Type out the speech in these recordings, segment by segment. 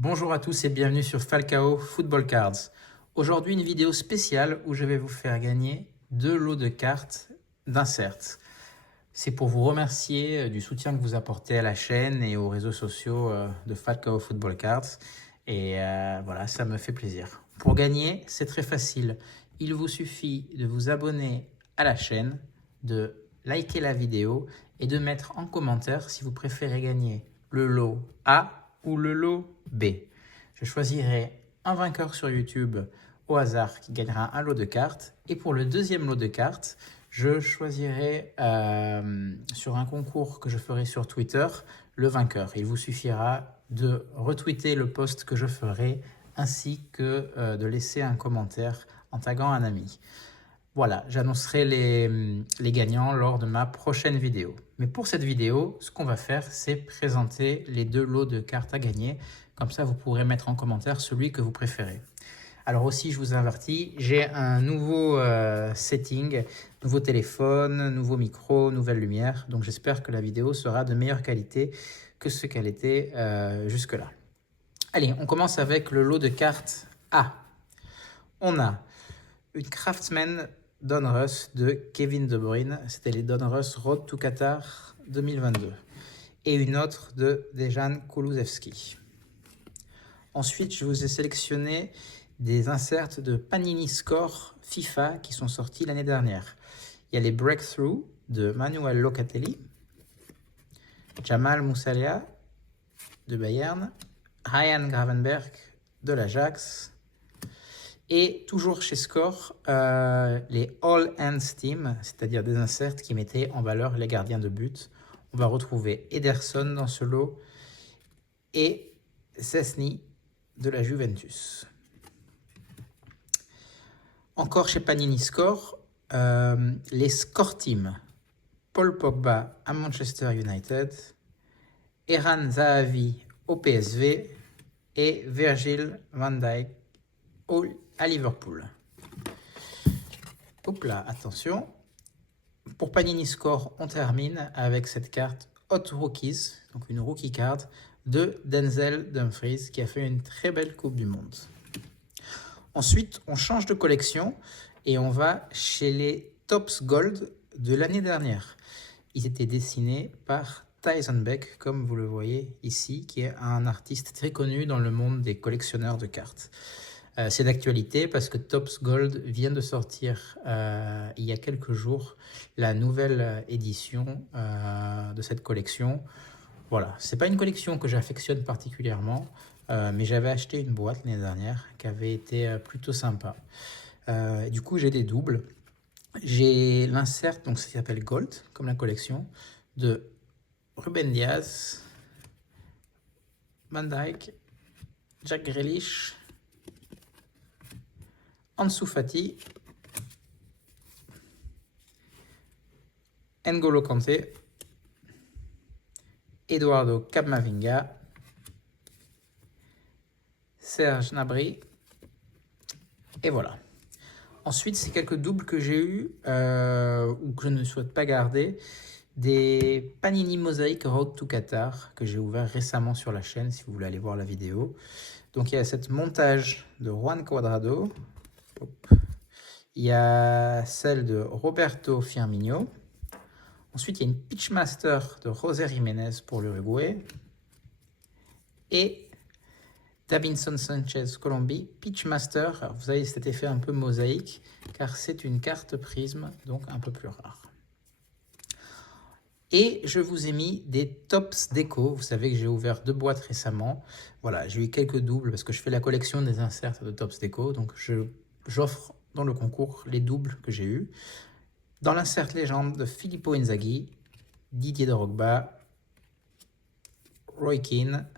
Bonjour à tous et bienvenue sur Falcao Football Cards. Aujourd'hui, une vidéo spéciale où je vais vous faire gagner 2 lots de cartes d'insert. C'est pour vous remercier du soutien que vous apportez à la chaîne et aux réseaux sociaux de Falcao Football Cards. Et voilà, ça me fait plaisir. Pour gagner, c'est très facile. Il vous suffit de vous abonner à la chaîne, de liker la vidéo et de mettre en commentaire si vous préférez gagner le lot A ou le lot B. Je choisirai un vainqueur sur YouTube au hasard qui gagnera un lot de cartes. Et pour le deuxième lot de cartes, je choisirai sur un concours que je ferai sur Twitter le vainqueur. Il vous suffira de retweeter le post que je ferai ainsi que de laisser un commentaire en taguant un ami. Voilà, j'annoncerai les gagnants lors de ma prochaine vidéo. Mais pour cette vidéo, ce qu'on va faire, c'est présenter les 2 lots de cartes à gagner. Comme ça, vous pourrez mettre en commentaire celui que vous préférez. Alors aussi, je vous avertis, j'ai un nouveau setting, nouveau téléphone, nouveau micro, nouvelle lumière. Donc j'espère que la vidéo sera de meilleure qualité que ce qu'elle était jusque-là. Allez, on commence avec le lot de cartes A. On a une Craftsman Donruss de Kevin De Bruyne. C'était les Donruss Road to Qatar 2022. Et une autre de Dejan Kulusevski. Ensuite, je vous ai sélectionné des inserts de Panini Score FIFA qui sont sortis l'année dernière. Il y a les Breakthrough de Manuel Locatelli, Jamal Musiala de Bayern, Ryan Gravenberch de l'Ajax et toujours chez Score, les All Hands Team, c'est-à-dire des inserts qui mettaient en valeur les gardiens de but. On va retrouver Ederson dans ce lot et Szczęsny de la Juventus. Encore chez Panini Score, les Score Team, Paul Pogba à Manchester United, Eran Zahavi au PSV et Virgil van Dijk à Liverpool. Hop là, attention. Pour Panini Score, on termine avec cette carte Hot Rookies, donc une rookie card de Denzel Dumfries qui a fait une très belle Coupe du Monde. Ensuite, on change de collection et on va chez les Topps Gold de l'année dernière. Ils étaient dessinés par Tyson Beck, comme vous le voyez ici, qui est un artiste très connu dans le monde des collectionneurs de cartes. C'est d'actualité parce que Topps Gold vient de sortir il y a quelques jours la nouvelle édition de cette collection. Voilà, c'est pas une collection que j'affectionne particulièrement, mais j'avais acheté une boîte l'année dernière qui avait été plutôt sympa. Du coup, j'ai des doubles. J'ai l'insert, donc ça s'appelle Gold, comme la collection, de Ruben Diaz, Van Dijk, Jack Grealish, Ansu Fati, N'Golo Kanté, Eduardo Camavinga, Serge Gnabry, et voilà. Ensuite, c'est quelques doubles que j'ai eu ou que je ne souhaite pas garder. Des Panini Mosaic Road to Qatar que j'ai ouvert récemment sur la chaîne si vous voulez aller voir la vidéo. Donc il y a cette montage de Juan Cuadrado. Hop. Il y a celle de Roberto Firmino. Ensuite, il y a une Pitchmaster de José Jiménez pour l'Uruguay. Et Davinson Sanchez Colombie, Pitchmaster. Alors, vous avez cet effet un peu mosaïque, car c'est une carte prisme, donc un peu plus rare. Et je vous ai mis des Topps Déco. Vous savez que j'ai ouvert 2 boîtes récemment. Voilà, j'ai eu quelques doubles parce que je fais la collection des inserts de Topps Déco. Donc, j'offre dans le concours les doubles que j'ai eus. Dans l'insert légende de Filippo Inzaghi, Didier Drogba, Roy Keane,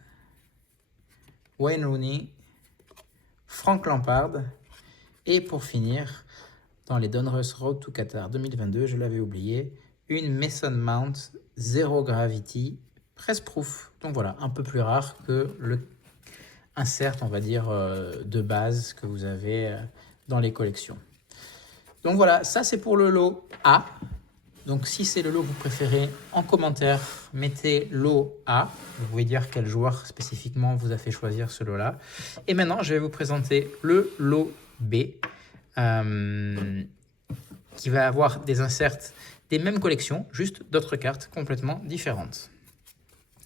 Wayne Rooney, Frank Lampard. Et pour finir, dans les Donruss Road to Qatar 2022, je l'avais oublié, une Mason Mount Zero Gravity Press Proof. Donc voilà, un peu plus rare que le insert, on va dire, de base que vous avez dans les collections. Donc voilà, ça c'est pour le lot A. Donc si c'est le lot que vous préférez, en commentaire, mettez lot A. Vous pouvez dire quel joueur spécifiquement vous a fait choisir ce lot-là. Et maintenant, je vais vous présenter le lot B, qui va avoir des inserts des mêmes collections, juste d'autres cartes complètement différentes.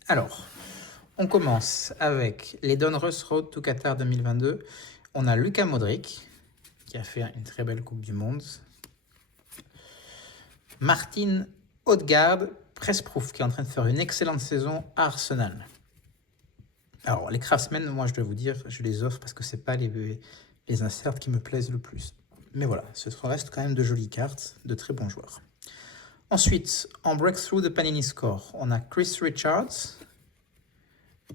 Alors, on commence avec les Donruss Road to Qatar 2022. On a Luka Modric, qui a fait une très belle Coupe du Monde. Martin Odegaard, Pressproof, qui est en train de faire une excellente saison à Arsenal. Alors, les Craftsmen, moi, je dois vous dire, je les offre parce que ce n'est pas les inserts qui me plaisent le plus. Mais voilà, ce reste quand même de jolies cartes, de très bons joueurs. Ensuite, en Breakthrough de Panini Score, on a Chris Richards,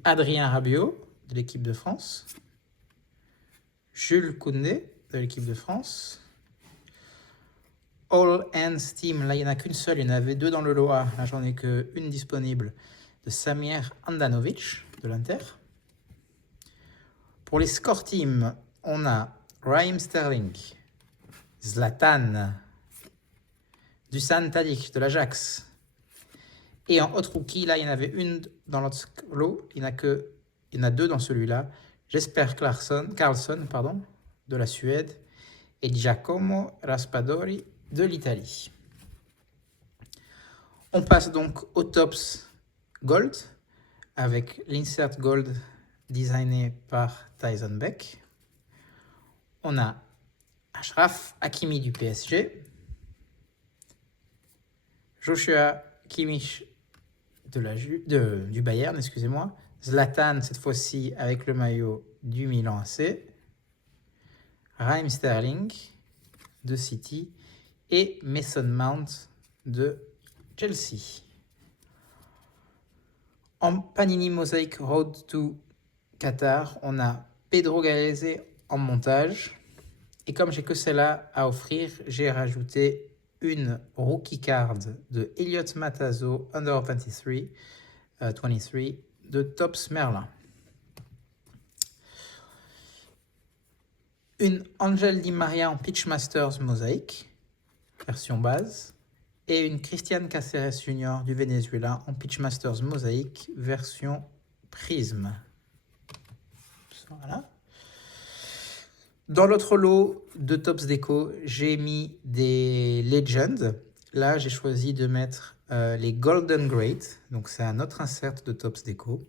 Adrien Rabiot de l'équipe de France, Jules Koundé de l'équipe de France, All Hands Team, là il n'y en a qu'une seule, il y en avait deux dans le lot A, là j'en ai qu'une disponible, de Samir Handanovic de l'Inter. Pour les Score Team, on a Raheem Sterling, Zlatan, Dusan Tadic de l'Ajax. Et en Hot Rookie, là il y en avait une dans l'autre lot, il y en a deux dans celui-là. Jesper Karlsson, de la Suède, et Giacomo Raspadori de l'Italie. On passe donc au Topps Gold, avec l'insert Gold designé par Tyson Beck. On a Achraf Hakimi du PSG, Joshua Kimmich du Bayern, excusez-moi, Zlatan cette fois-ci avec le maillot du Milan AC, Raheem Sterling de City et Mason Mount de Chelsea. En Panini Mosaic Road to Qatar, on a Pedro Gallese en montage. Et comme j'ai que celle-là à offrir, j'ai rajouté une rookie card de Elliot Matazo Under 23 de Topps Merlin. Une Angel Di Maria en Pitch Masters Mosaic, version base. Et une Christian Cáceres Jr. du Venezuela en Pitch Masters Mosaic, version Prism. Voilà. Dans l'autre lot de Topps Déco, j'ai mis des Legends. Là, j'ai choisi de mettre les Golden Great. Donc, c'est un autre insert de Topps Déco.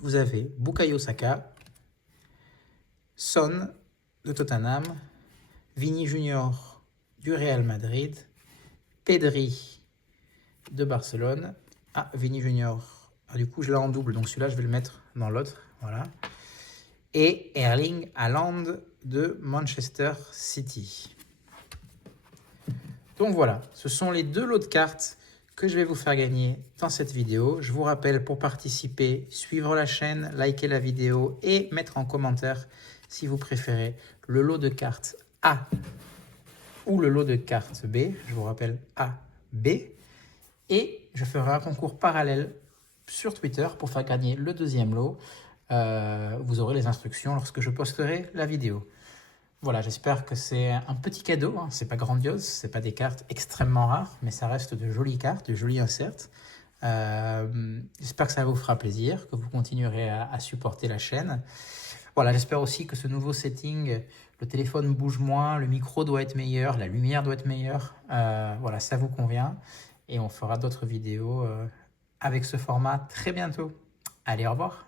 Vous avez Bukayo Saka, Son de Tottenham, Vini Junior du Real Madrid, Pedri de Barcelone. Ah, Vini Junior. Ah, du coup, je l'ai en double, donc celui-là, je vais le mettre dans l'autre. Voilà. Et Erling Haaland de Manchester City. Donc voilà, ce sont les deux lots de cartes que je vais vous faire gagner dans cette vidéo. Je vous rappelle, pour participer, suivre la chaîne, liker la vidéo et mettre en commentaire si vous préférez le lot de cartes A ou le lot de cartes B. Je vous rappelle A, B. Et je ferai un concours parallèle sur Twitter pour faire gagner le deuxième lot. Vous aurez les instructions lorsque je posterai la vidéo. Voilà, j'espère que c'est un petit cadeau, hein. C'est pas grandiose, c'est pas des cartes extrêmement rares, mais ça reste de jolies cartes, de jolis inserts. J'espère que ça vous fera plaisir, que vous continuerez à supporter la chaîne. Voilà, j'espère aussi que ce nouveau setting, le téléphone bouge moins, le micro doit être meilleur, la lumière doit être meilleure. Voilà, ça vous convient. Et on fera d'autres vidéos avec ce format très bientôt. Allez, au revoir.